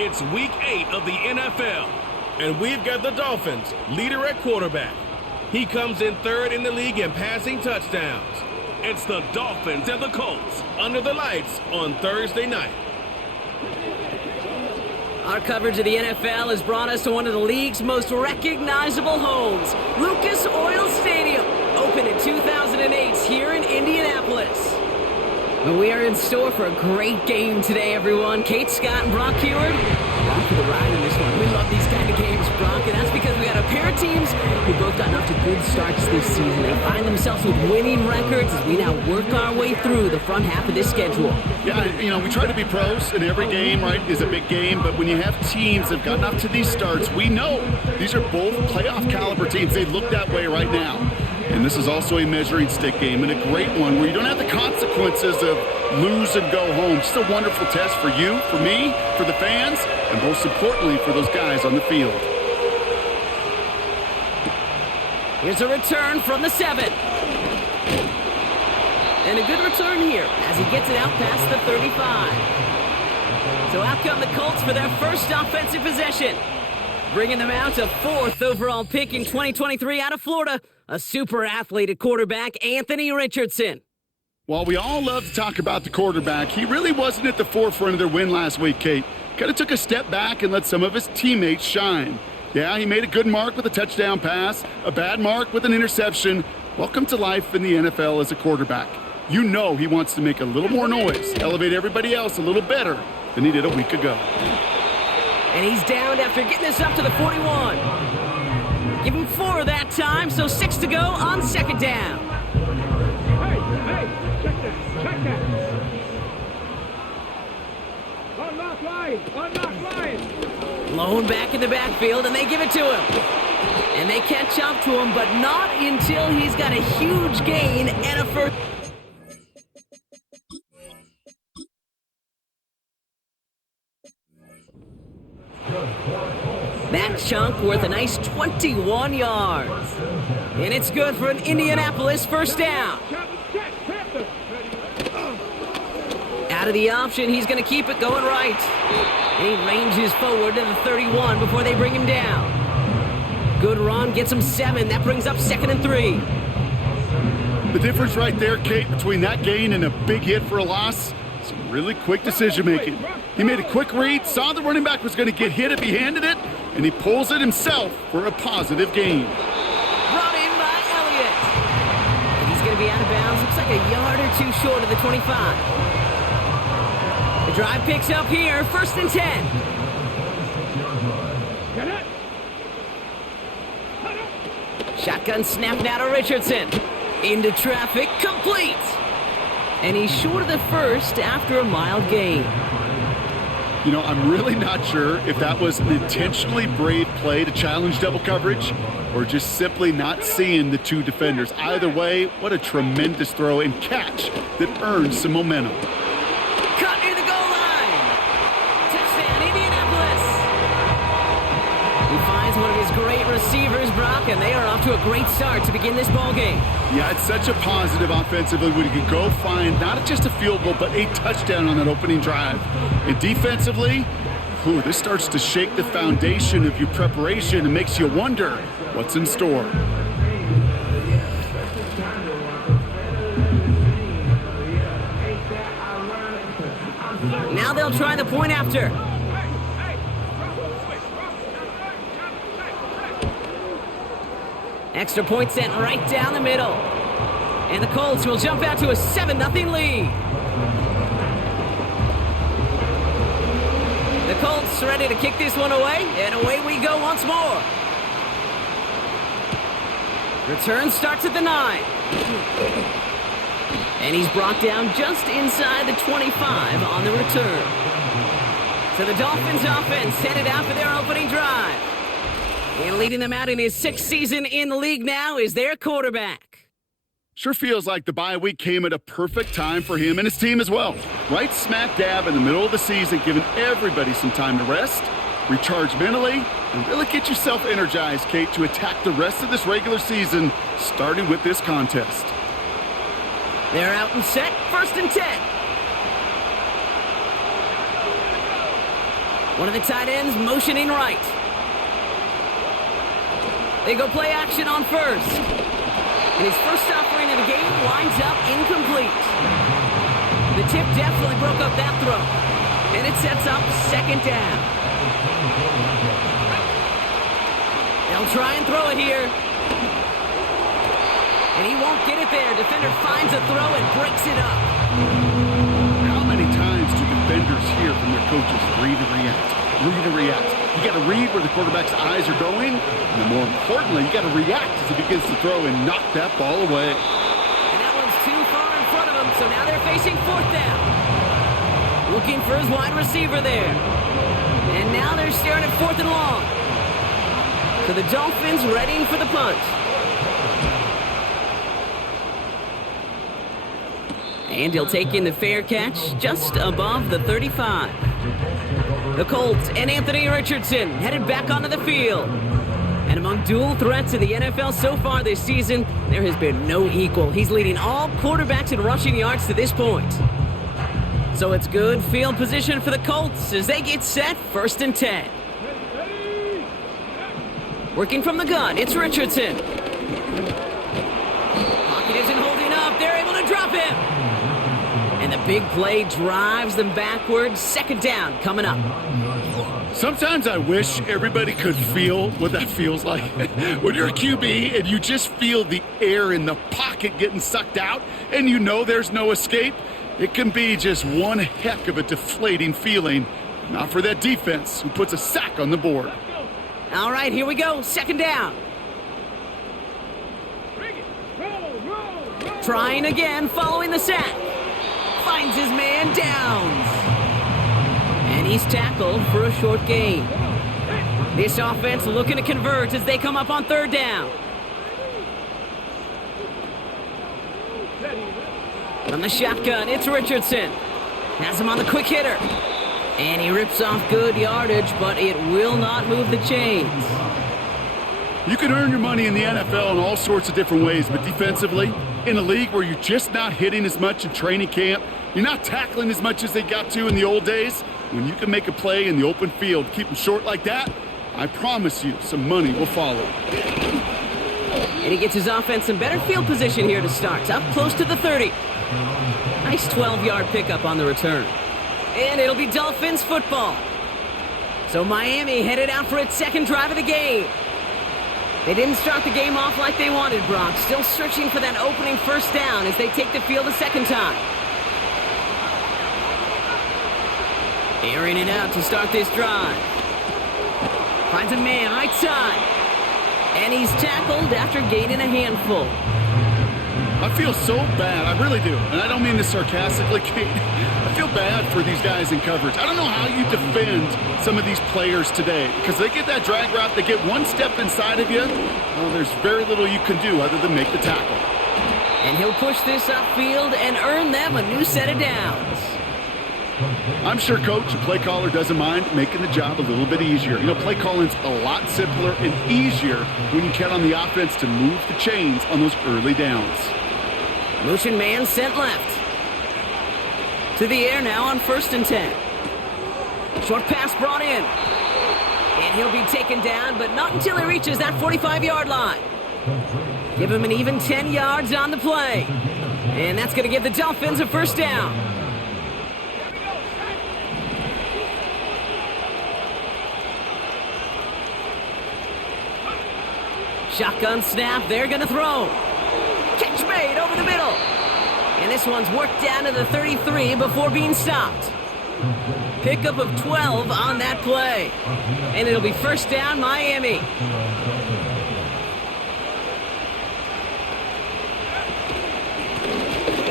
It's Week 8 of the NFL, and we've got the Dolphins, leader at quarterback. He comes in third in the league in passing touchdowns. It's the Dolphins and the Colts under the lights on Thursday night. Our coverage of the NFL has brought us to one of the league's most recognizable homes, Lucas Oil Stadium, opened in 2008 here in Indianapolis. We are in store for a great game today, everyone. Kate, Scott, and Brock Heward, along for the ride in this one. We love these kind of games, Brock, and that's because we got a pair of teams who both gotten off to good starts this season. They find themselves with winning records as we now work our way through the front half of this schedule. Yeah, we try to be pros, and every game, right, is a big game, but when you have teams that have gotten off to these starts, we know these are both playoff caliber teams. They look that way right now. And this is also a measuring stick game, and a great one where you don't have the consequences of lose and go home. Just a wonderful test for you, for me, for the fans, and most importantly for those guys on the field. Here's a return from the 7. And a good return here as he gets it out past the 35. So out come the Colts for their first offensive possession. Bringing them out to 4th overall pick in 2023 out of Florida, a super athlete at quarterback, Anthony Richardson. While we all love to talk about the quarterback, he really wasn't at the forefront of their win last week, Kate. Kind of took a step back and let some of his teammates shine. Yeah, he made a good mark with a touchdown pass, a bad mark with an interception. Welcome to life in the NFL as a quarterback. You know he wants to make a little more noise, elevate everybody else a little better than he did a week ago. And he's downed after getting this up to the 41. Give him 4 that time, so 6 to go on second down. Hey, check that. Unlock line. Blown back in the backfield, and they give it to him. And they catch up to him, but not until he's got a huge gain and a first. That chunk worth a nice 21 yards. And it's good for an Indianapolis first down. Out of the option, he's going to keep it going right. And he ranges forward to the 31 before they bring him down. Good run, gets him 7. That brings up 2nd and 3. The difference right there, Kate, between that gain and a big hit for a loss, some really quick decision-making. He made a quick read, saw the running back was going to get hit if he handed it, and he pulls it himself for a positive gain. Brought in by Elliott. And he's going to be out of bounds. Looks like a yard or 2 short of the 25. The drive picks up here, 1st and 10. Shotgun snap now to Richardson. Into traffic, complete. And he's short of the first after a mild gain. I'm really not sure if that was an intentionally brave play to challenge double coverage or just simply not seeing the 2 defenders. Either way, what a tremendous throw and catch that earned some momentum. Cut near the goal line. Touchdown, Indianapolis. He finds one of his great receivers, Brock, and they are off to a great start to begin this ball game. Yeah, it's such a positive offensively when you can go find not just a field goal, but a touchdown on that opening drive. And defensively, this starts to shake the foundation of your preparation and makes you wonder what's in store. Now they'll try the point after. Extra point sent right down the middle. And the Colts will jump out to a 7-0 lead. The Colts ready to kick this one away, and away we go once more. Return starts at the 9. And he's brought down just inside the 25 on the return. So the Dolphins offense headed out for their opening drive. And leading them out in his 6th season in the league now is their quarterback. Sure feels like the bye week came at a perfect time for him and his team as well. Right smack dab in the middle of the season, giving everybody some time to rest, recharge mentally, and really get yourself energized, Kate, to attack the rest of this regular season, starting with this contest. They're out and set, 1st and 10. One of the tight ends motioning right. They go play action on first. And his first offering of the game winds up incomplete. The tip definitely broke up that throw. And it sets up second down. They'll try and throw it here. And he won't get it there. Defender finds a throw and breaks it up. How many times do defenders hear from their coaches, read and react, read and react? You got to read where the quarterback's eyes are going, and more importantly, you got to react as he begins to throw and knock that ball away. And that one's too far in front of him, so now they're facing fourth down. Looking for his wide receiver there. And now they're staring at fourth and long. So the Dolphins readying for the punt. And he'll take in the fair catch just above the 35. The Colts and Anthony Richardson headed back onto the field. And among dual threats in the NFL so far this season, there has been no equal. He's leading all quarterbacks in rushing yards to this point. So it's good field position for the Colts as they get set 1st and 10. Working from the gun, it's Richardson. Pocket isn't holding up. They're able to drop him. And the big play drives them backwards. Second down coming up. Sometimes I wish everybody could feel what that feels like. When you're a QB and you just feel the air in the pocket getting sucked out and you know there's no escape, it can be just one heck of a deflating feeling. Not for that defense who puts a sack on the board. All right, here we go. Second down. Trying again following the sack. Finds his man Downs. And he's tackled for a short gain. This offense looking to convert as they come up on third down. From the shotgun, it's Richardson. Has him on the quick hitter. And he rips off good yardage, but it will not move the chains. You can earn your money in the NFL in all sorts of different ways, but defensively, in a league where you're just not hitting as much in training camp, you're not tackling as much as they got to in the old days, when you can make a play in the open field, keep them short like that, I promise you some money will follow. And he gets his offense in better field position here to start, up close to the 30. Nice 12-yard pickup on the return. And it'll be Dolphins football. So Miami headed out for its second drive of the game. They didn't start the game off like they wanted, Brock. Still searching for that opening first down as they take the field a second time. Airing it out to start this drive. Finds a man right side. And he's tackled after gaining a handful. I feel so bad, I really do. And I don't mean this sarcastically, Kate. I feel bad for these guys in coverage. I don't know how you defend some of these players today because they get that drag route, they get one step inside of you. Well, there's very little you can do other than make the tackle. And he'll push this upfield and earn them a new set of downs. I'm sure coach, the play caller, doesn't mind making the job a little bit easier. You know, play calling's a lot simpler and easier when you count on the offense to move the chains on those early downs. Motion man sent left. To the air now on 1st and 10. Short pass brought in. And he'll be taken down, but not until he reaches that 45-yard line. Give him an even 10 yards on the play. And that's going to give the Dolphins a first down. Shotgun snap, they're going to throw. Catch made over the middle. And this one's worked down to the 33 before being stopped. Pickup of 12 on that play. And it'll be first down, Miami.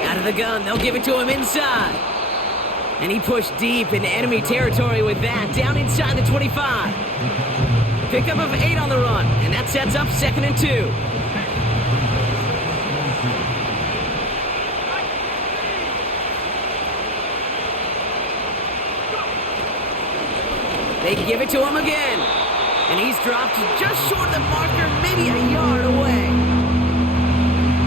Out of the gun, they'll give it to him inside. And he pushed deep into enemy territory with that, down inside the 25. Pickup of 8 on the run, and that sets up 2nd and 2. They give it to him again. And he's dropped just short of the marker, maybe a yard away.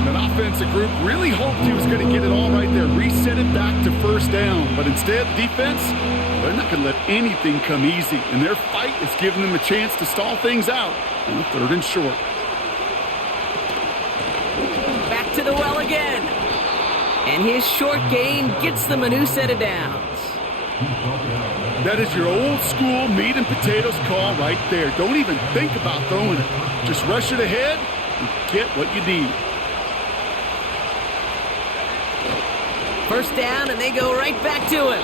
That offensive group really hoped he was going to get it all right there, reset it back to first down. But instead, the defense, they're not going to let anything come easy. And their fight is giving them a chance to stall things out on a 3rd and short. Back to the well again. And his short gain gets them a new set of downs. That is your old school meat and potatoes call right there. Don't even think about throwing it. Just rush it ahead and get what you need. First down, and they go right back to him.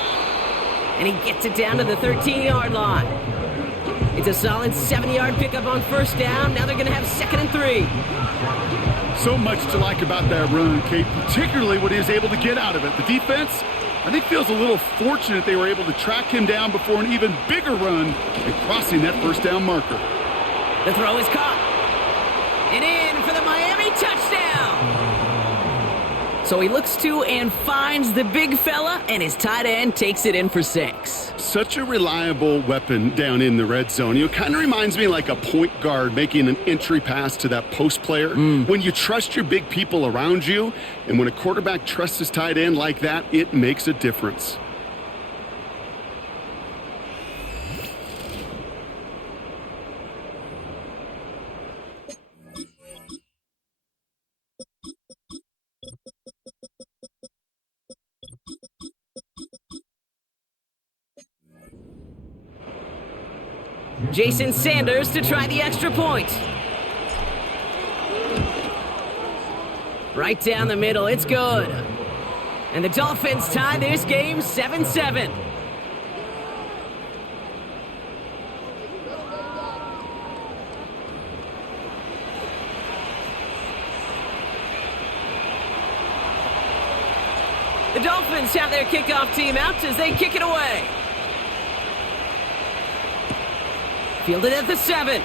And he gets it down to the 13-yard line. It's a solid 7-yard pickup on first down. Now they're going to have 2nd and 3. So much to like about that run, Kate, particularly what he was able to get out of it. The defense, I think, feels a little fortunate they were able to track him down before an even bigger run and crossing that first down marker. The throw is caught. And in for the Miami touchdown. So he looks to and finds the big fella, and his tight end takes it in for 6. Such a reliable weapon down in the red zone. It kind of reminds me like a point guard making an entry pass to that post player. When you trust your big people around you, and when a quarterback trusts his tight end like that, it makes a difference. Jason Sanders to try the extra point. Right down the middle, it's good. And the Dolphins tie this game 7-7. The Dolphins have their kickoff team out as they kick it away. Fielded at the 7.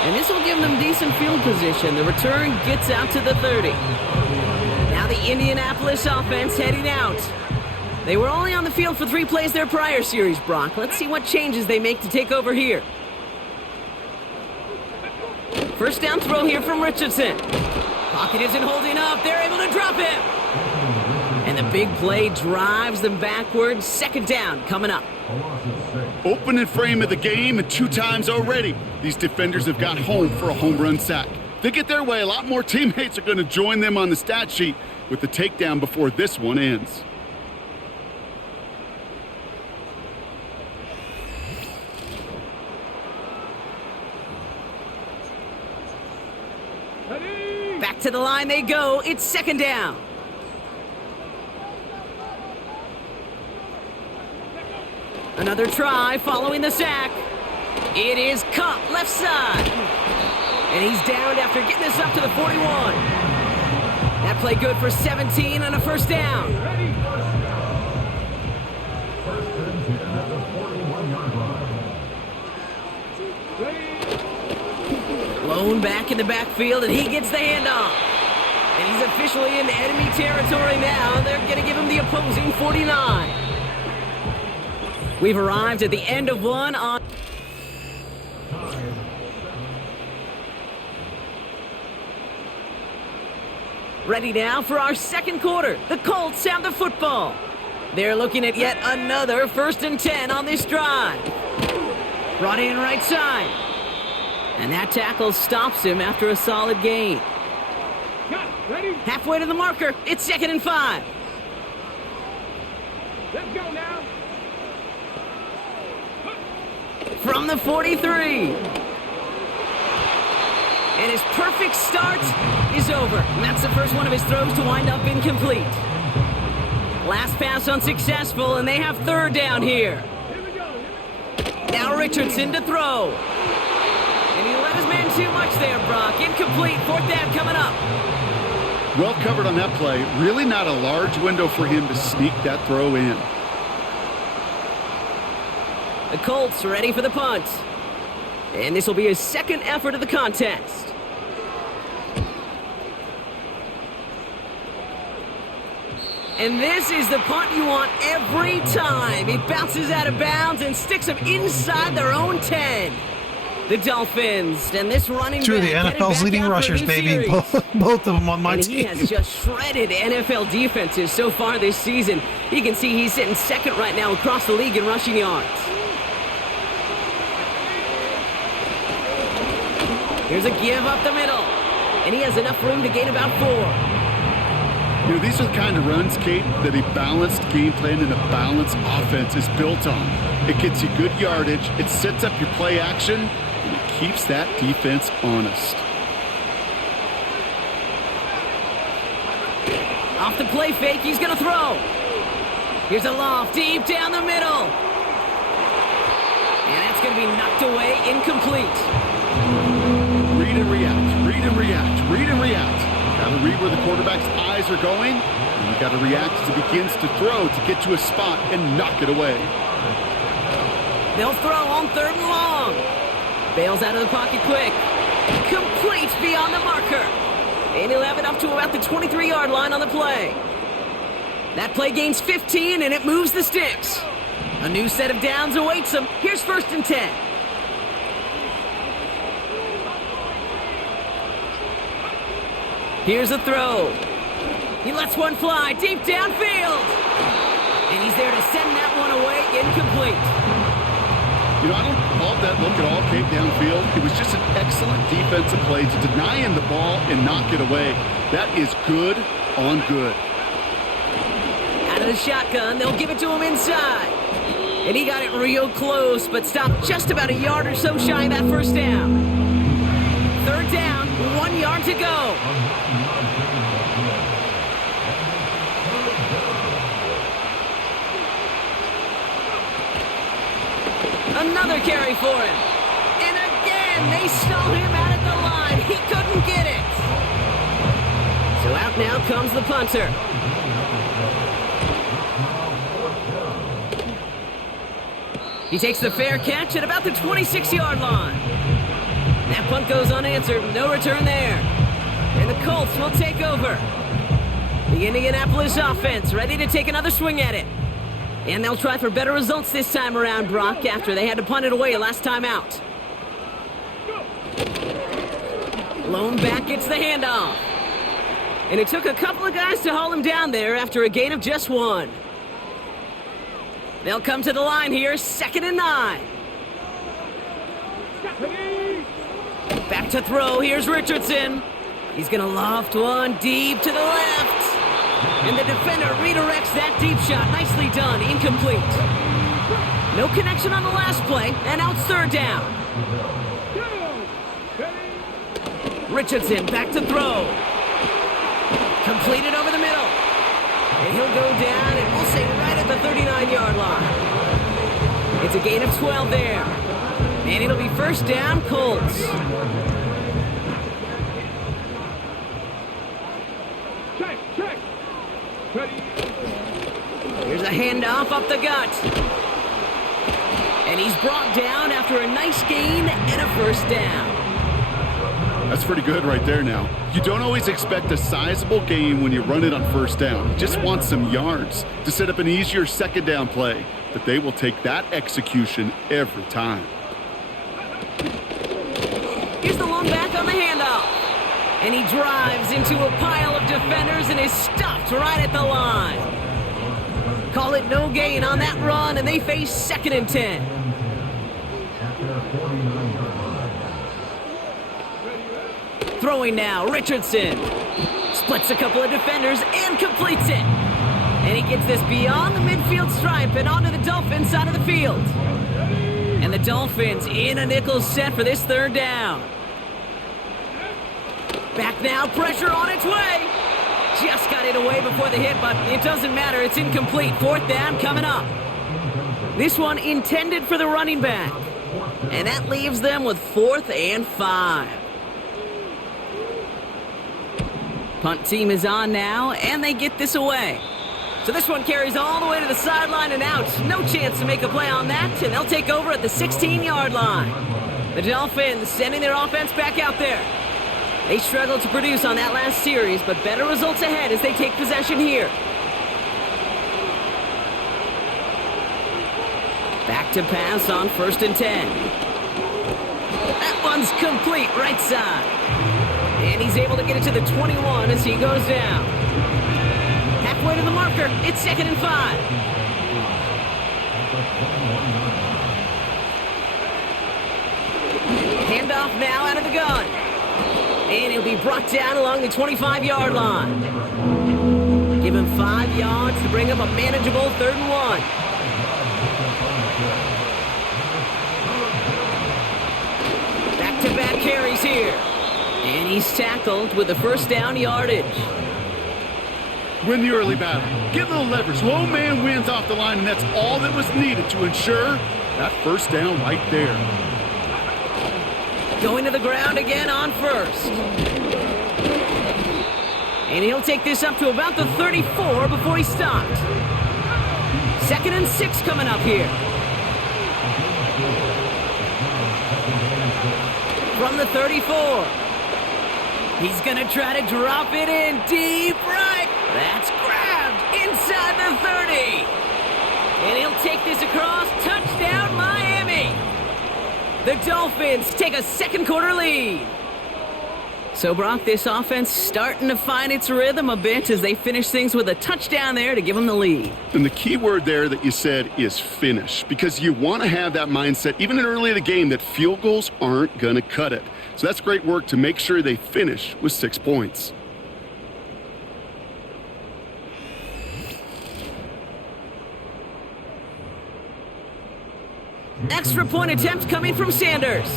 And this will give them decent field position. The return gets out to the 30. Now the Indianapolis offense heading out. They were only on the field for 3 plays their prior series, Brock. Let's see what changes they make to take over here. First down throw here from Richardson. Pocket isn't holding up. They're able to drop him. And the big play drives them backwards. 2nd down coming up. Opening frame of the game, and 2 times already, these defenders have got home for a home run sack. If they get their way, a lot more teammates are going to join them on the stat sheet with the takedown before this one ends. Back to the line they go. It's 2nd down. Another try following the sack. It is caught left side. And he's downed after getting this up to the 41. That play good for 17 on a first down. Blown back in the backfield, and he gets the handoff. And he's officially in enemy territory now. They're going to give him the opposing 49. We've arrived at the end of one on... Ready now for our 2nd quarter. The Colts have the football. They're looking at yet another 1st and 10 on this drive. Brought in right side. And that tackle stops him after a solid gain. Halfway to the marker. It's 2nd and 5. Let's go now. From the 43. And his perfect start is over. And that's the first one of his throws to wind up incomplete. Last pass unsuccessful, and they have 3rd down here. Now Richardson to throw. And he let his man too much there, Brock. Incomplete. 4th down coming up. Well covered on that play. Really not a large window for him to sneak that throw in. The Colts ready for the punt. And this will be his 2nd effort of the contest. And this is the punt you want every time. He bounces out of bounds and sticks him inside their own 10. the Dolphins. And this running Two of the back NFL's headed back leading out for a rushers, new baby. series. Both of them on my And team. he has just shredded NFL defenses so far this season. You can see he's sitting second right now across the league in rushing yards. Here's a give up the middle. And he has enough room to gain about 4. You know, these are the kind of runs, Kate, that a balanced game plan and a balanced offense is built on. It gets you good yardage, it sets up your play action, and it keeps that defense honest. Off the play fake, he's going to throw. Here's a loft deep down the middle. And that's going to be knocked away, incomplete. Read and react, read and react, read and react. Got to read where the quarterback's eyes are going, and you got to react as he begins to throw to get to a spot and knock it away. They'll throw on 3rd and long. Bails out of the pocket quick. Complete beyond the marker. And he'll have it up to about the 23-yard line on the play. That play gains 15, and it moves the sticks. A new set of downs awaits him. Here's 1st and 10. Here's a throw. He lets one fly deep downfield. And he's there to send that one away, incomplete. You know, I don't fault that look at all, Kate, downfield. It was just an excellent defensive play to deny him the ball and knock it away. That is good on good. Out of the shotgun, they'll give it to him inside. And he got it real close, but stopped just about a yard or so shy of that 1st down. 3rd down, 1 yard to go. Another carry for him. And again, they stall him out at the line. He couldn't get it. So out now comes the punter. He takes the fair catch at about the 26-yard line. That punt goes unanswered. No return there. And the Colts will take over. The Indianapolis offense ready to take another swing at it. And they'll try for better results this time around, Brock, after they had to punt it away last time out. Lone back gets the handoff. And it took a couple of guys to haul him down there after a gain of just 1. They'll come to the line here, 2nd and 9. Back to throw, here's Richardson. He's gonna loft one deep to the left. And the defender redirects that deep shot. Nicely done. Incomplete. No connection on the last play, and now it's 3rd down. Richardson back to throw. Completed over the middle. And he'll go down, and we'll say right at the 39-yard line. It's a gain of 12 there. And it'll be 1st down, Colts. Check. Ready. Here's a handoff up the gut. And he's brought down after a nice gain and a 1st down. That's pretty good right there now. You don't always expect a sizable gain when you run it on 1st down. You just want some yards to set up an easier 2nd down play. But they will take that execution every time. Here's the lone back on the handoff. And he drives into a pile of defenders and is stopped right at the line. Call it no gain on that run, and they face 2nd and 10. Throwing now, Richardson. Splits a couple of defenders and completes it. And he gets this beyond the midfield stripe and onto the Dolphins side of the field. And the Dolphins in a nickel set for this 3rd down. Back now, pressure on its way. Just got it away before the hit, but it doesn't matter. It's incomplete. 4th down coming up. This one intended for the running back. And that leaves them with 4th and 5. Punt team is on now, and they get this away. So this one carries all the way to the sideline and out. No chance to make a play on that, and they'll take over at the 16-yard line. The Dolphins sending their offense back out there. They struggled to produce on that last series, but better results ahead as they take possession here. Back to pass on 1st and 10. one's complete right side. And he's able to get it to the 21 as he goes down. Halfway to the marker. It's 2nd and 5. Handoff now out of the gun. And he'll be brought down along the 25-yard line. Give him 5 yards to bring up a manageable 3rd and 1. Back-to-back carries here. And he's tackled with the 1st down yardage. Win the early battle. Get a little leverage. Low man wins off the line, and that's all that was needed to ensure that 1st down right there. Going to the ground again on 1st. And he'll take this up to about the 34 before he's stopped. 2nd and 6 coming up here. From the 34. He's going to try to drop it in deep right. That's grabbed inside the 30. And he'll take this across. Touchdown, Miami. The Dolphins take a 2nd quarter lead. So, Brock, this offense starting to find its rhythm a bit as they finish things with a touchdown there to give them the lead. And the key word there that you said is finish, because you want to have that mindset, even early in the game, that field goals aren't going to cut it. So that's great work to make sure they finish with 6 points. Extra point attempt coming from Sanders.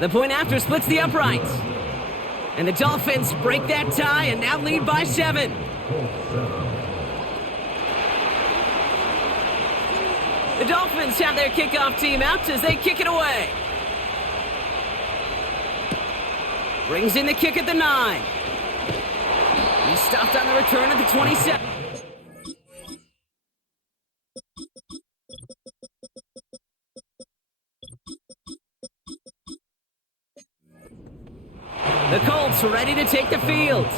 The point after splits the uprights. And the Dolphins break that tie and now lead by 7. The Dolphins have their kickoff team out as they kick it away. Brings in the kick at the 9. He's stopped on the return at the 27. The Colts ready to take the field.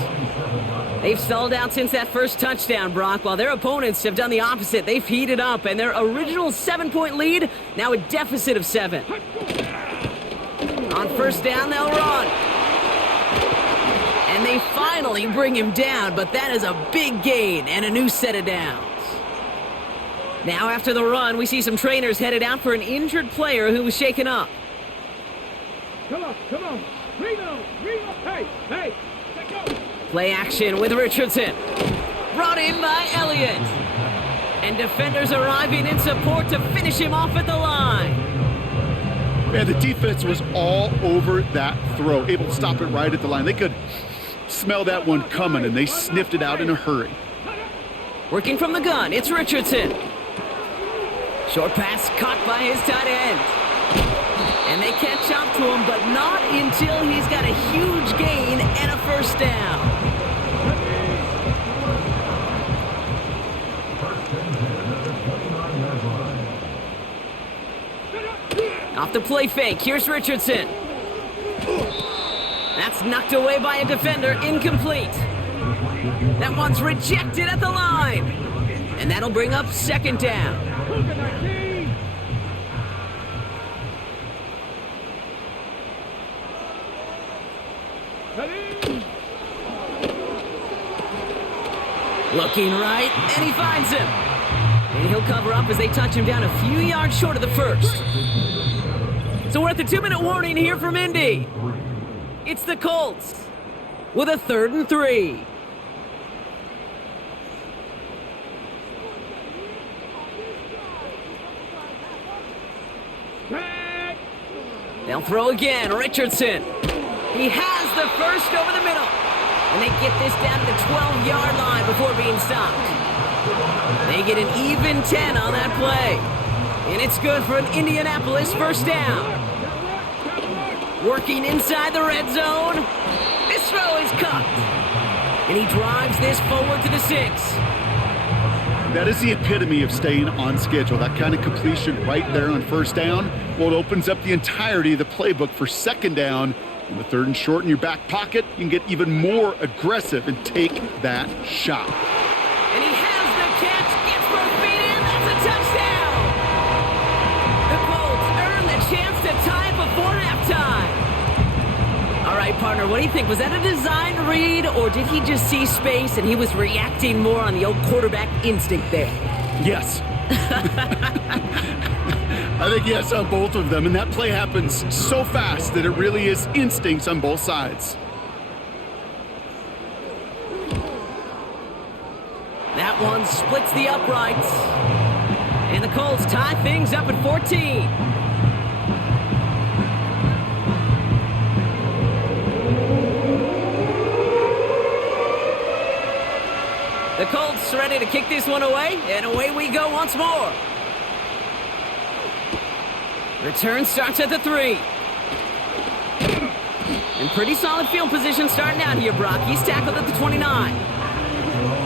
They've stalled out since that first touchdown, Brock, while their opponents have done the opposite. They've heated up, and their original 7-point lead, now a deficit of 7. On 1st down, they'll run. And they finally bring him down, but that is a big gain and a new set of downs. Now after the run, we see some trainers headed out for an injured player who was shaken up. Come on. Reno, hey, let's go. Play action with Richardson. Brought in by Elliott. And defenders arriving in support to finish him off at the line. Man, the defense was all over that throw, able to stop it right at the line. They could smell that one coming, and they sniffed it out in a hurry. Working from the gun, it's Richardson. Short pass caught by his tight end. And they catch up to him, but not until he's got a huge gain and a 1st down. Off the play fake, here's Richardson. That's knocked away by a defender, incomplete. That one's rejected at the line. And that'll bring up 2nd down. Looking right, and he finds him. And he'll cover up as they touch him down a few yards short of the 1st. So we're at the 2-minute warning here from Indy. It's the Colts with a 3rd and 3. They'll throw again, Richardson. He has the 1st over the middle. And they get this down to the 12-yard line before being stopped. They get an even 10 on that play. And it's good for an Indianapolis 1st down. Working inside the red zone. This throw is caught. And he drives this forward to the 6. That is the epitome of staying on schedule. That kind of completion right there on 1st down. Well, it opens up the entirety of the playbook for 2nd down. In the 3rd and short in your back pocket, you can get even more aggressive and take that shot. And he has the catch, gets both feet in, that's a touchdown! The right, partner. What do you think? Was that a design read, or did he just see space and he was reacting more on the old quarterback instinct there? Yes. I think yes on both of them, and that play happens so fast that it really is instincts on both sides. That one splits the uprights. And the Colts tie things up at 14. The Colts ready to kick this one away, and away we go once more. Return starts at the 3. In pretty solid field position starting out here, Brock. He's tackled at the 29.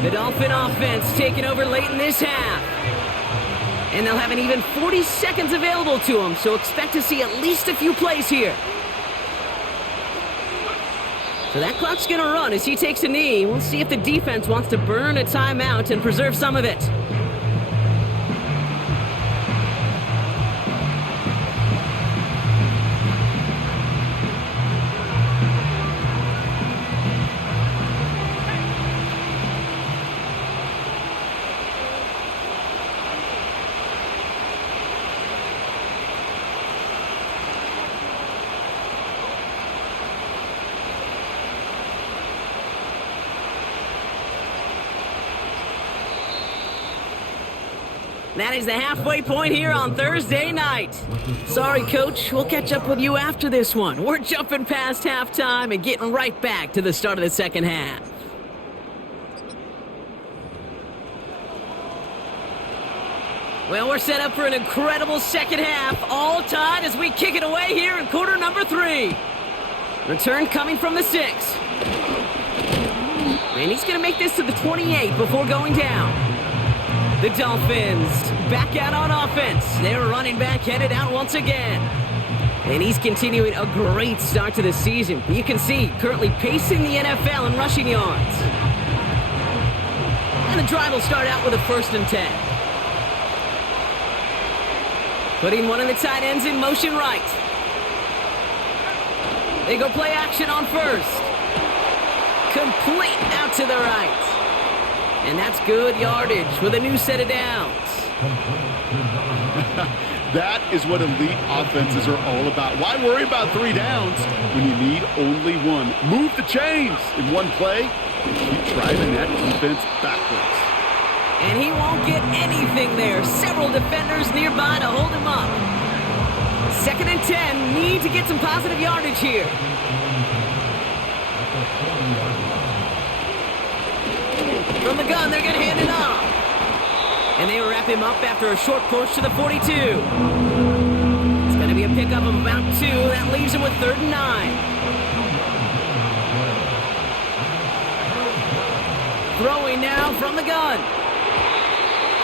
The Dolphin offense taking over late in this half. And they'll have an even 40 seconds available to them, so expect to see at least a few plays here. So that clock's going to run as he takes a knee. We'll see if the defense wants to burn a timeout and preserve some of it. That is the halfway point here on Thursday night. Sorry, Coach. We'll catch up with you after this one. We're jumping past halftime and getting right back to the start of the second half. Well, we're set up for an incredible second half. All tied as we kick it away here in quarter number 3. Return coming from the 6. And he's going to make this to the 28 before going down. The Dolphins back out on offense. Their running back headed out once again. And he's continuing a great start to the season. You can see currently pacing the NFL in rushing yards. And the drive will start out with a 1st and 10. Putting one of the tight ends in motion right. They go play action on 1st. Complete out to the right. And that's good yardage with a new set of downs. That is what elite offenses are all about. Why worry about 3 downs when you need only 1? Move the chains in one play and keep driving that defense backwards. And he won't get anything there. Several defenders nearby to hold him up. 2nd and 10. Need to get some positive yardage here. From the gun, they're going to hand it off. And they wrap him up after a short push to the 42. It's going to be a pickup of about 2. That leaves him with 3rd and 9. Throwing now from the gun.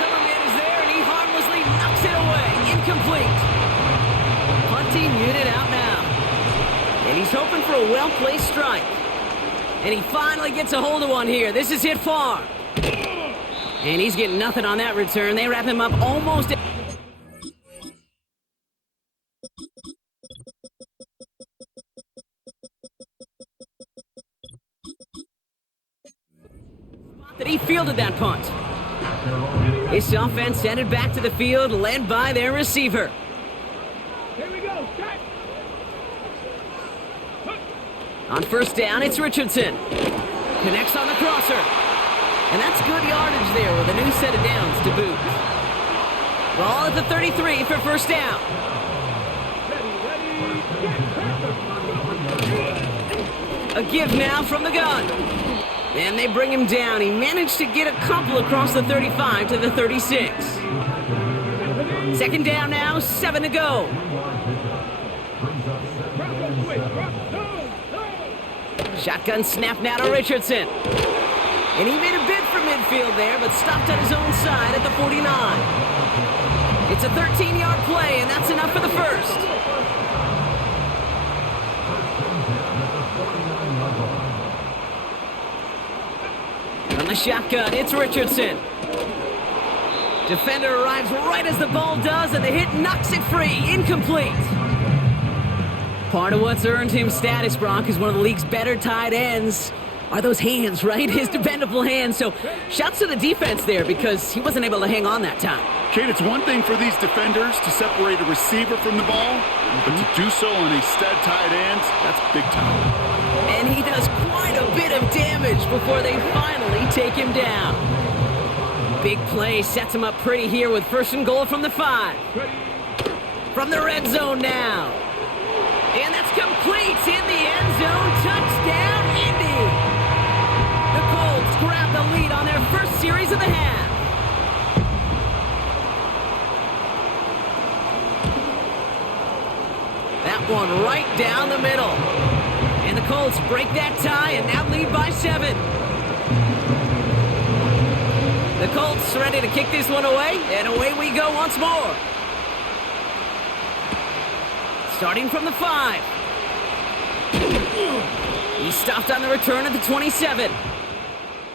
Coverman is there, and he harmlessly knocks it away. Incomplete. Punting unit out now. And he's hoping for a well-placed strike. And he finally gets a hold of one here. This is hit far. And he's getting nothing on that return. They wrap him up almost. That he fielded that punt. This offense headed back to the field, led by their receiver. Here we go. Set. On 1st down, it's Richardson. Connects on the crosser. And that's good yardage there with a new set of downs to boot. Ball at the 33 for 1st down. A give now from the gun. And they bring him down. He managed to get a couple across the 35 to the 36. 2nd down now, 7 to go. Shotgun snap now to Richardson. And he made a bid for midfield there, but stopped on his own side at the 49. It's a 13-yard play, and that's enough for the 1st. From the shotgun, it's Richardson. Defender arrives right as the ball does, and the hit knocks it free. Incomplete. Part of what's earned him status, Brock, is one of the league's better tight ends are those hands, right? His dependable hands. So shouts to the defense there because he wasn't able to hang on that time. Kate, it's one thing for these defenders to separate a receiver from the ball, but to do so on a stud tight end, that's big time. And he does quite a bit of damage before they finally take him down. Big play sets him up pretty here with 1st and goal from the 5. From the red zone now. And that's complete in the end zone. Touchdown, Indy. The Colts grab the lead on their first series of the half. That one right down the middle. And the Colts break that tie and now lead by 7. The Colts ready to kick this one away, and away we go once more. Starting from the 5. He's stopped on the return at the 27.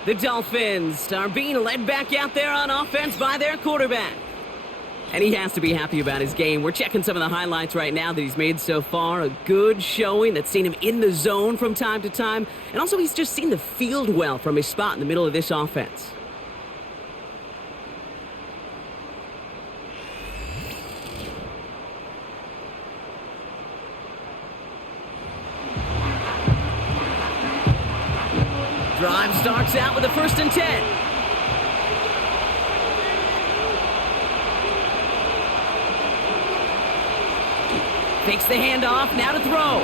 The Dolphins are being led back out there on offense by their quarterback. And he has to be happy about his game. We're checking some of the highlights right now that he's made so far. A good showing that's seen him in the zone from time to time. And also he's just seen the field well from his spot in the middle of this offense. Drive starts out with a 1st and 10. Fakes the handoff, now to throw.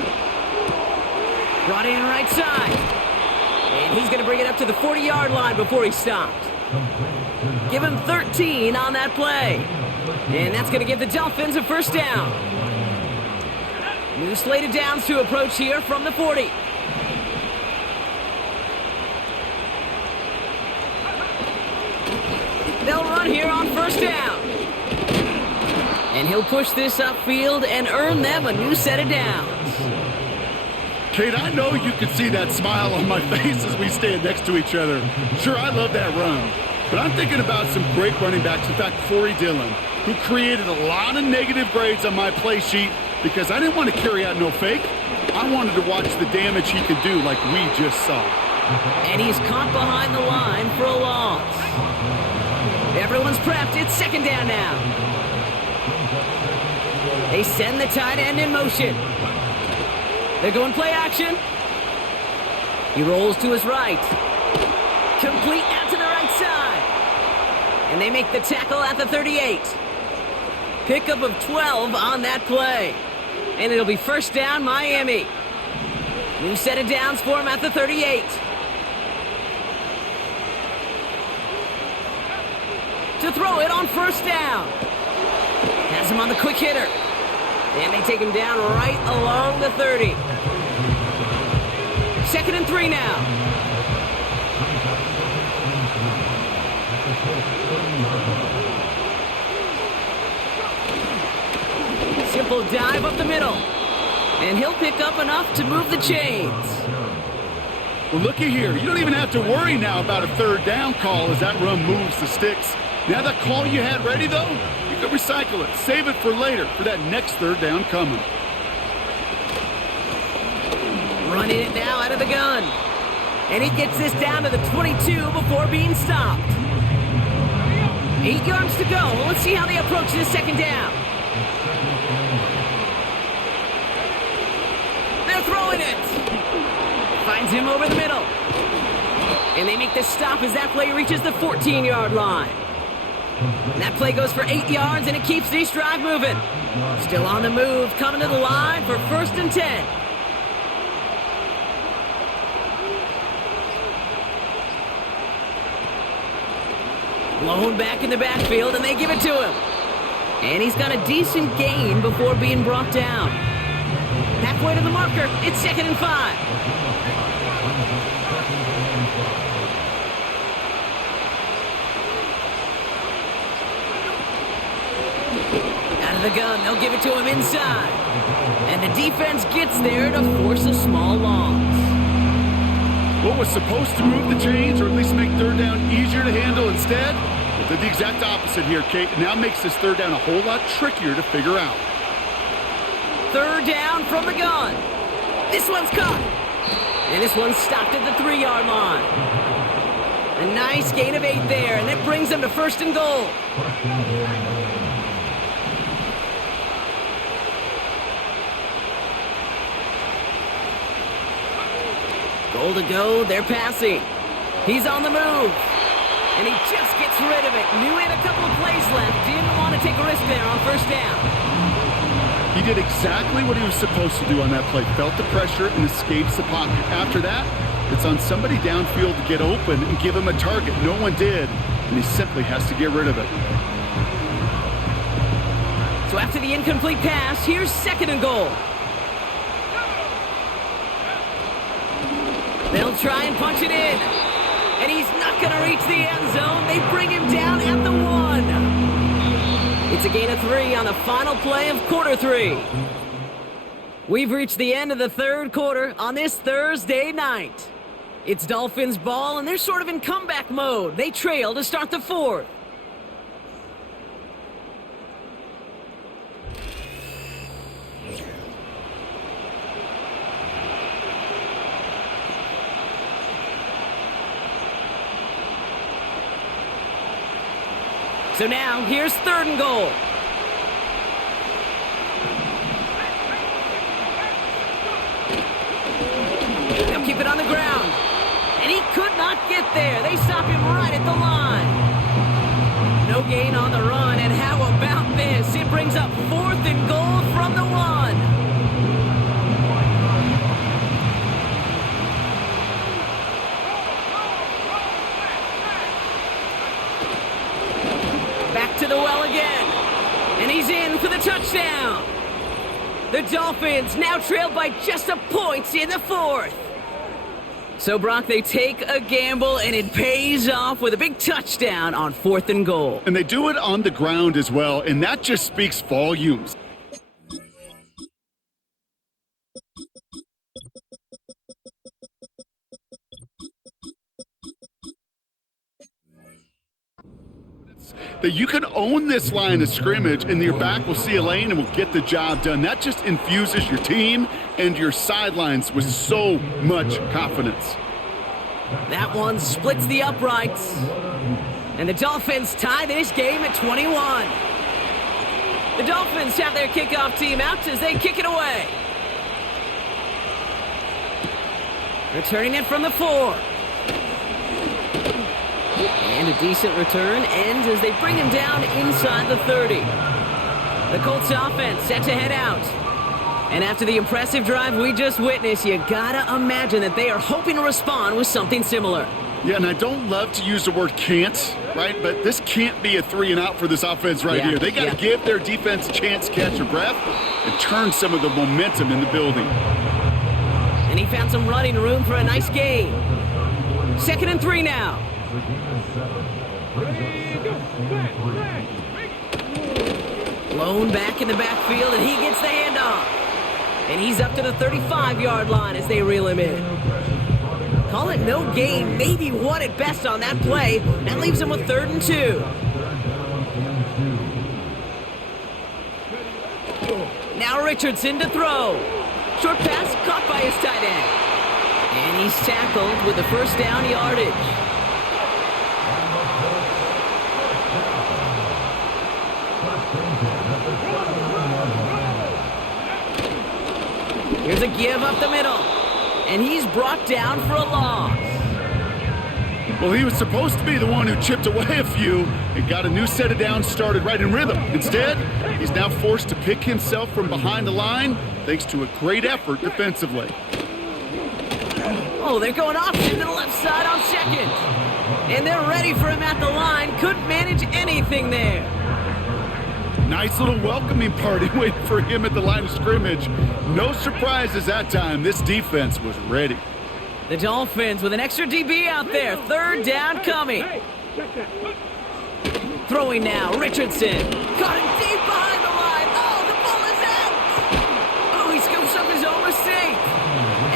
Brought in right side. And he's going to bring it up to the 40-yard line before he stopped. Give him 13 on that play. And that's going to give the Dolphins a 1st down. New slate of downs to approach here from the 40. They'll run here on 1st down. And he'll push this upfield and earn them a new set of downs. Kate, I know you can see that smile on my face as we stand next to each other. Sure, I love that run. But I'm thinking about some great running backs. In fact, Corey Dillon, who created a lot of negative grades on my play sheet because I didn't want to carry out no fake. I wanted to watch the damage he could do like we just saw. And he's caught behind the line for a loss. Everyone's prepped. It's 2nd down now. They send the tight end in motion. They're going play action. He rolls to his right. Complete out to the right side. And they make the tackle at the 38. Pickup of 12 on that play. And it'll be 1st down, Miami. New set of downs for him at the 38. To throw it on 1st down. Has him on the quick hitter. And they take him down right along the 30. 2nd and 3 now. Simple dive up the middle. And he'll pick up enough to move the chains. Well, looky here. You don't even have to worry now about a 3rd down call as that run moves the sticks. Now that call you had ready, though, you can recycle it. Save it for later for that next 3rd down coming. Running it now out of the gun. And he gets this down to the 22 before being stopped. 8 yards to go. Let's see how they approach this 2nd down. They're throwing it. Finds him over the middle. And they make the stop as that play reaches the 14-yard line. And that play goes for 8 yards, and it keeps this drive moving. Still on the move, coming to the line for 1st and 10. Blown back in the backfield, and they give it to him. And he's got a decent gain before being brought down. Halfway to the marker, it's 2nd and 5. The gun, they'll give it to him inside. And the defense gets there to force a small loss. What was supposed to move the chains or at least make 3rd down easier to handle instead? Well, did the exact opposite here, Kate. Now makes this 3rd down a whole lot trickier to figure out. Third down from the gun. This one's caught. And this one's stopped at the 3-yard line. A nice gain of 8 there, and that brings them to 1st and goal. Goal to go, they're passing. He's on the move. And he just gets rid of it. Knew he had a couple of plays left. Didn't want to take a risk there on 1st down. He did exactly what he was supposed to do on that play. Felt the pressure and escapes the pocket. After that, it's on somebody downfield to get open and give him a target. No one did, and he simply has to get rid of it. So after the incomplete pass, here's 2nd and goal. They'll try and punch it in. And he's not going to reach the end zone. They bring him down at the 1. It's a gain of 3 on the final play of quarter 3. We've reached the end of the 3rd quarter on this Thursday night. It's Dolphins ball, and they're sort of in comeback mode. They trail to start the 4th. So now, here's 3rd and goal. They'll keep it on the ground. And he could not get there. They stop him right at the line. No gain on the run, and how about this? It brings up 4th and goal from the 1. To the well again, and he's in for the touchdown. The Dolphins now trailed by just a point in the 4th. So, Brock, they take a gamble, and it pays off with a big touchdown on 4th and goal. And they do it on the ground as well, and that just speaks volumes. That you can own this line of scrimmage and your back will see a lane and will get the job done. That just infuses your team and your sidelines with so much confidence. That one splits the uprights. And the Dolphins tie this game at 21. The Dolphins have their kickoff team out as they kick it away. Returning it from the 4. And a decent return ends as they bring him down inside the 30. The Colts offense set to head out. And after the impressive drive we just witnessed, you gotta imagine that they are hoping to respond with something similar. Yeah, and I don't love to use the word can't, right? But this can't be a 3 and out for this offense right here. They got to give their defense a chance to catch their breath and turn some of the momentum in the building. And he found some running room for a nice gain. 2nd and 3 now. Blown back in the backfield, and he gets the handoff. And he's up to the 35-yard line as they reel him in. Call it no gain, maybe one at best on that play. That leaves him with 3rd and 2. Now Richardson to throw. Short pass caught by his tight end. And he's tackled with the 1st down yardage. Here's a give up the middle. And he's brought down for a loss. Well, he was supposed to be the one who chipped away a few and got a new set of downs started right in rhythm. Instead, he's now forced to pick himself from behind the line thanks to a great effort defensively. Oh, they're going option to the left side on 2nd. And they're ready for him at the line. Couldn't manage anything there. Nice little welcoming party waiting for him at the line of scrimmage. No surprises that time. This defense was ready. The Dolphins with an extra DB out there. 3rd down coming. Throwing now, Richardson. Caught him deep behind the line. Oh, the ball is out. Oh, he scoops up his own mistake.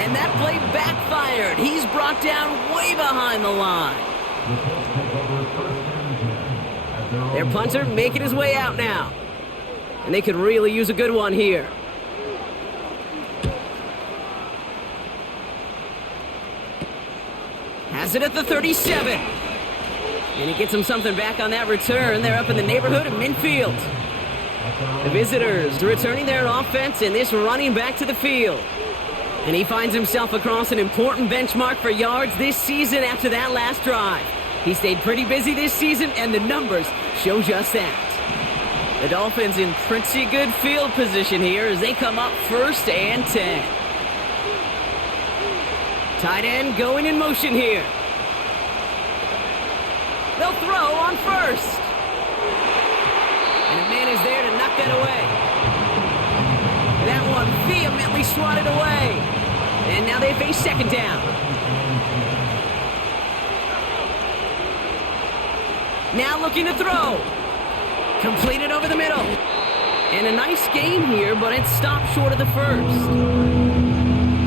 And that play backfired. He's brought down way behind the line. Their punter making his way out now. And they could really use a good one here. Has it at the 37. And he gets him something back on that return. They're up in the neighborhood of midfield. The visitors returning their offense and this running back to the field. And he finds himself across an important benchmark for yards this season after that last drive. He stayed pretty busy this season, and the numbers show just that. The Dolphins in pretty good field position here as they come up 1st and 10. Tight end going in motion here. They'll throw on 1st. And a man is there to knock that away. That one vehemently swatted away. And now they face 2nd down. Now looking to throw. Completed over the middle. And a nice gain here, but it stopped short of the 1st.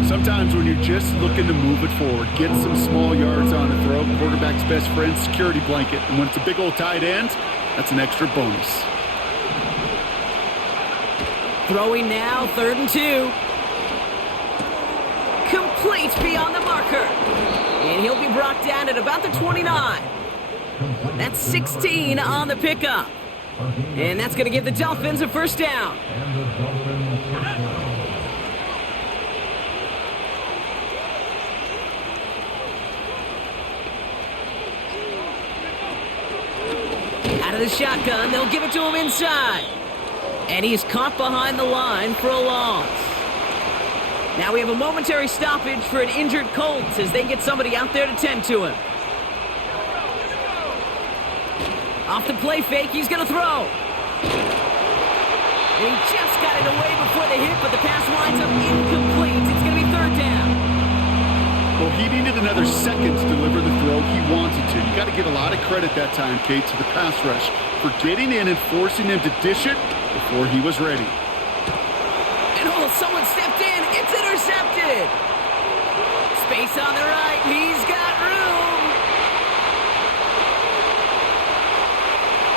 Sometimes when you're just looking to move it forward, get some small yards on a throw, quarterback's best friend, security blanket. And when it's a big old tight end, that's an extra bonus. Throwing now, 3rd and 2. Complete beyond the marker. And he'll be brought down at about the 29. That's 16 on the pickup. And that's going to give the Dolphins a 1st down. Out of the shotgun, they'll give it to him inside. And he's caught behind the line for a loss. Now we have a momentary stoppage for an injured Colts as they get somebody out there to tend to him. Off the play fake, he's going to throw. And he just got it away before the hit, but the pass winds up incomplete. It's going to be 3rd down. Well, he needed another second to deliver the throw he wanted to. You got to give a lot of credit that time, Kate, to the pass rush for getting in and forcing him to dish it before he was ready. And oh, someone stepped in. It's intercepted. Space on the right. He's got room.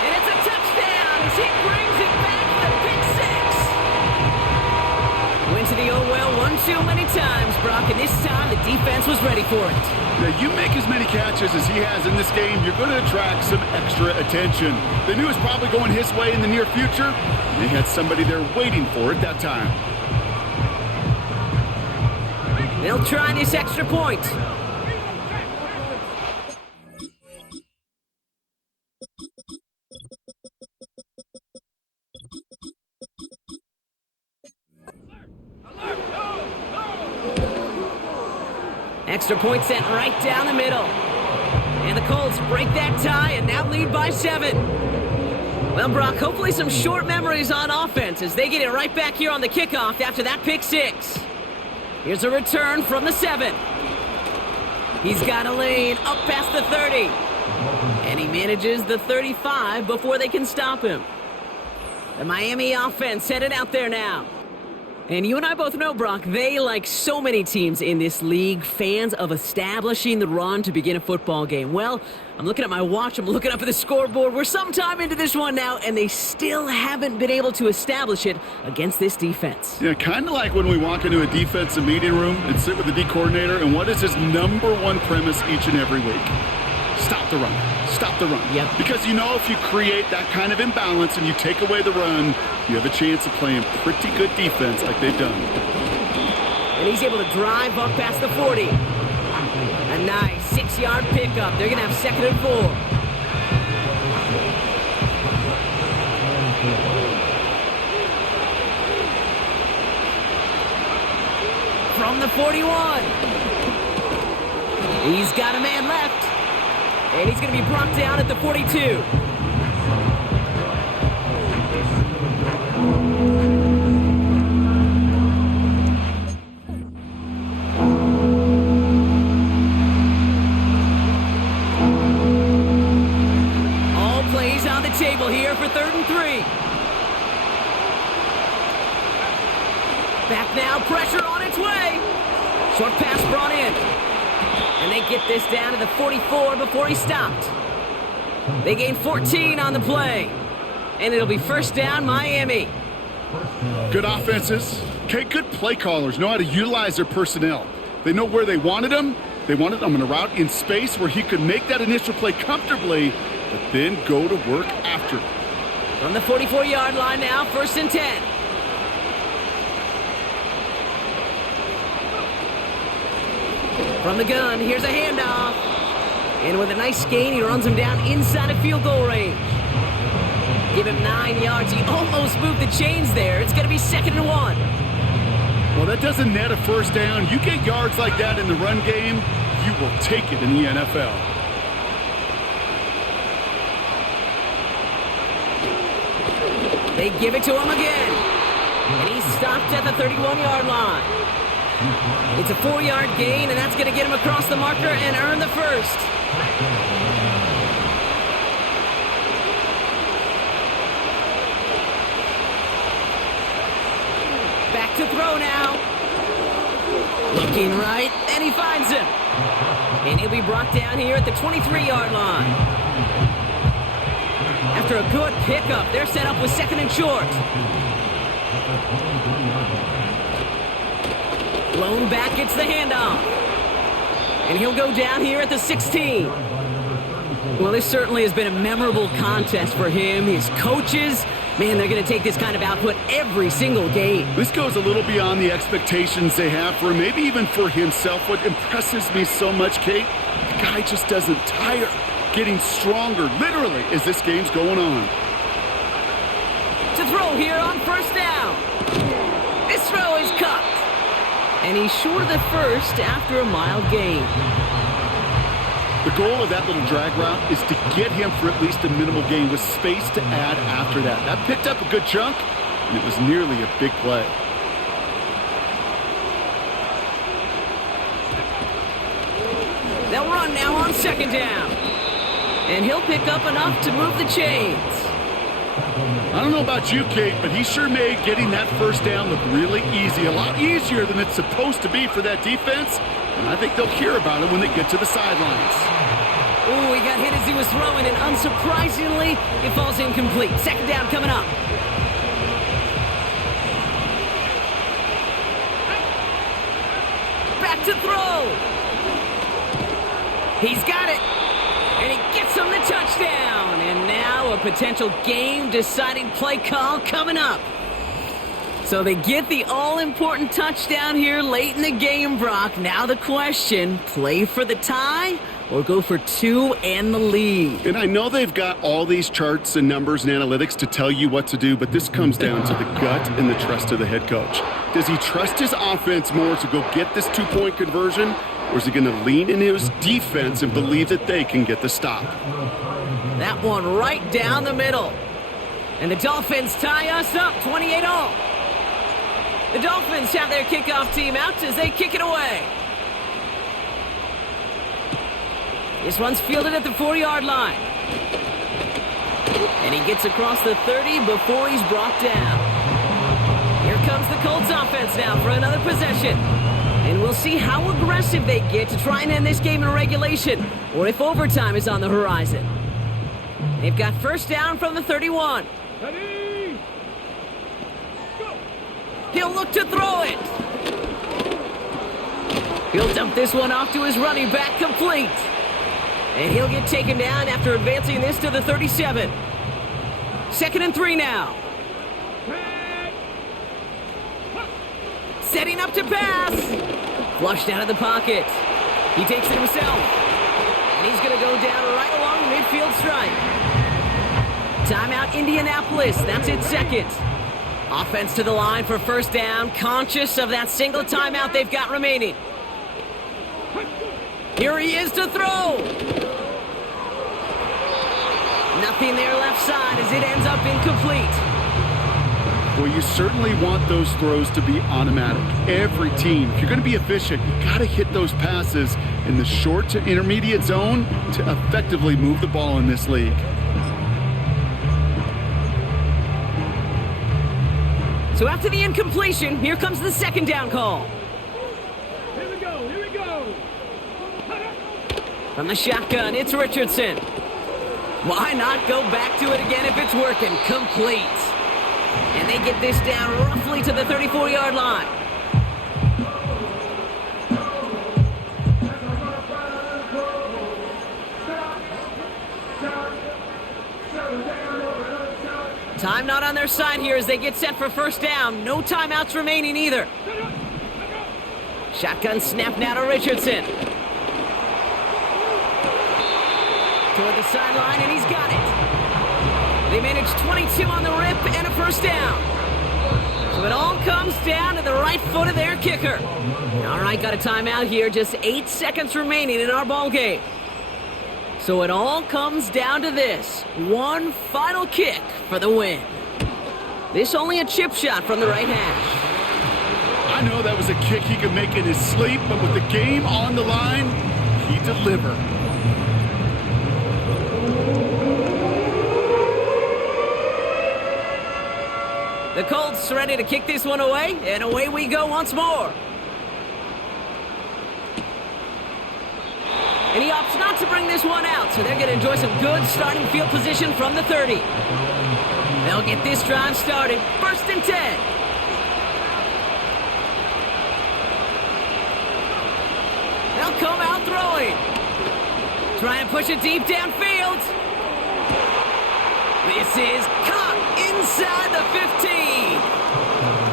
And it's a touchdown as he brings it back for the pick 6. Went to the oh well one too many times, Brock, and this time the defense was ready for it. Now, you make as many catches as he has in this game, you're going to attract some extra attention. They knew it was probably going his way in the near future. They had somebody there waiting for it that time. They'll try this extra point. Extra point sent right down the middle. And the Colts break that tie and now lead by 7. Well, Brock, hopefully some short memories on offense as they get it right back here on the kickoff after that pick 6. Here's a return from the 7. He's got a lane up past the 30. And he manages the 35 before they can stop him. The Miami offense headed out there now. And you and I both know, Brock, they, like so many teams in this league, fans of establishing the run to begin a football game. Well, I'm looking at my watch, I'm looking up at the scoreboard. We're sometime into this one now, and they still haven't been able to establish it against this defense. Yeah, kind of like when we walk into a defensive meeting room and sit with the D coordinator, and what is his #1 premise each and every week? Stop the run. Stop the run. Yep. Because you know if you create that kind of imbalance and you take away the run, you have a chance of playing pretty good defense like they've done. And he's able to drive up past the 40. A nice 6-yard pickup. They're going to have 2nd and 4. From the 41. He's got a man left. And he's going to be brought down at the 42. All plays on the table here for 3rd and 3. Back now, pressure on its way. Short pass brought in. And they get this down to the 44 before he stopped. They gain 14 on the play. And it'll be 1st down, Miami. Good offenses. Okay, good play callers know how to utilize their personnel. They know where they wanted them, They wanted him on a route in space where he could make that initial play comfortably, but then go to work after. From the 44-yard line now, 1st and 10. From the gun, here's a handoff. And with a nice gain, he runs him down inside of field goal range. Give him 9 yards. He almost moved the chains there. It's going to be 2nd and 1. Well, that doesn't net a first down. You get yards like that in the run game, you will take it in the NFL. They give it to him again. And he's stopped at the 31-yard line. It's a 4-yard gain, and that's going to get him across the marker and earn the first. Back to throw now. Looking right, and he finds him. And he'll be brought down here at the 23-yard line. After a good pickup, they're set up with 2nd and short. Blown back, gets the handoff. And he'll go down here at the 16. Well, this certainly has been a memorable contest for him. His coaches, man, they're going to take this kind of output every single game. This goes a little beyond the expectations they have for him, maybe even for himself. What impresses me so much, Kate, the guy just doesn't tire. Getting stronger, literally, as this game's going on. To throw here on 1st down. This throw is cut. And he's short of the first after a mild gain. The goal of that little drag route is to get him for at least a minimal gain with space to add after that. That picked up a good chunk, and it was nearly a big play. They'll run now on 2nd down. And he'll pick up enough to move the chains. I don't know about you, Kate, but he sure made getting that first down look really easy. A lot easier than it's supposed to be for that defense. And I think they'll hear about it when they get to the sidelines. Oh, he got hit as he was throwing, and unsurprisingly, it falls incomplete. 2nd down coming up. Back to throw. He's got it. And he gets him the touchdown. And now a potential game-deciding play call coming up. So they get the all-important touchdown here late in the game, Brock. Now the question, play for the tie or go for 2 and the lead? And I know they've got all these charts and numbers and analytics to tell you what to do, but this comes down to the gut and the trust of the head coach. Does he trust his offense more to go get this 2-point conversion, or is he going to lean in his defense and believe that they can get the stop? That one right down the middle. And the Dolphins tie us up 28-all. The Dolphins have their kickoff team out as they kick it away. This one's fielded at the 4-yard line. And he gets across the 30 before he's brought down. Here comes the Colts offense now for another possession. And we'll see how aggressive they get to try and end this game in regulation, or if overtime is on the horizon. They've got 1st down from the 31. Ready? Go. He'll look to throw it. He'll dump this one off to his running back, complete. And he'll get taken down after advancing this to the 37. 2nd and 3 now. Setting up to pass. Flushed out of the pocket. He takes it himself. And he's going to go down right along the midfield stripe. Timeout Indianapolis. That's its 2nd. Offense to the line for 1st down. Conscious of that single timeout they've got remaining. Here he is to throw. Nothing there left side as it ends up incomplete. Well, you certainly want those throws to be automatic. Every team, if you're going to be efficient, you got to hit those passes in the short to intermediate zone to effectively move the ball in this league. So after the incompletion, here comes the 2nd down call. Here we go, here we go. From the shotgun, it's Richardson. Why not go back to it again if it's working? Complete. And they get this down roughly to the 34-yard line. Time not on their side here as they get set for first down. No timeouts remaining either. Shotgun snap now to Richardson. Toward the sideline, and he's got it. They managed 22 on the rip and a first down. So it all comes down to the right foot of their kicker. All right, got a timeout here. Just 8 seconds remaining in our ball game. So it all comes down to this. One final kick for the win. This only a chip shot from the right hash. I know that was a kick he could make in his sleep, but with the game on the line, he delivered. The Colts ready to kick this one away, and away we go once more. And he opts not to bring this one out, so they're going to enjoy some good starting field position from the 30. They'll get this drive started. 1st and 10. They'll come out throwing. Trying to push it deep downfield. This is caught inside the 15.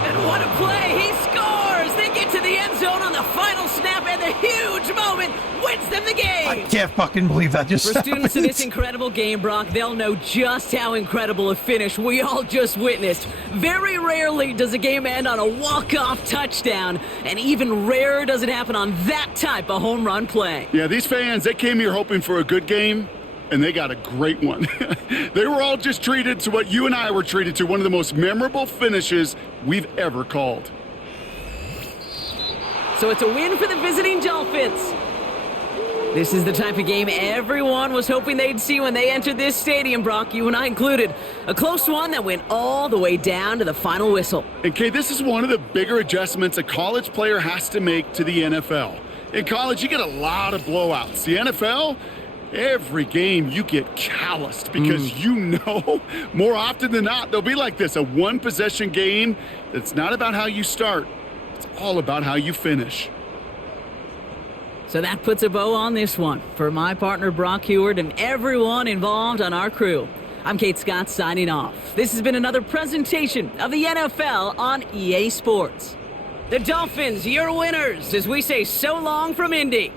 And what a play. He scores. They get to the end zone on the final snap, and the huge moment wins them the game. I can't fucking believe that just For students of this incredible game, Brock, they'll know just how incredible a finish we all just witnessed. Very rarely does a game end on a walk-off touchdown, and even rarer does it happen on that type of home run play. Yeah, these fans, they came here hoping for a good game, and they got a great one. They were all just treated to what you and I were treated to, one of the most memorable finishes we've ever called. So it's a win for the visiting Dolphins. This is the type of game everyone was hoping they'd see when they entered this stadium, Brock, you and I included. A close one that went all the way down to the final whistle. And Kay, this is one of the bigger adjustments a college player has to make to the NFL. In college, you get a lot of blowouts. The NFL, every game you get calloused because you know more often than not they'll be like this, a one-possession game that's not about how you start. It's all about how you finish. So that puts a bow on this one. For my partner Brock Heward and everyone involved on our crew, I'm Kate Scott signing off. This has been another presentation of the NFL on EA Sports. The Dolphins, your winners, as we say so long from Indy.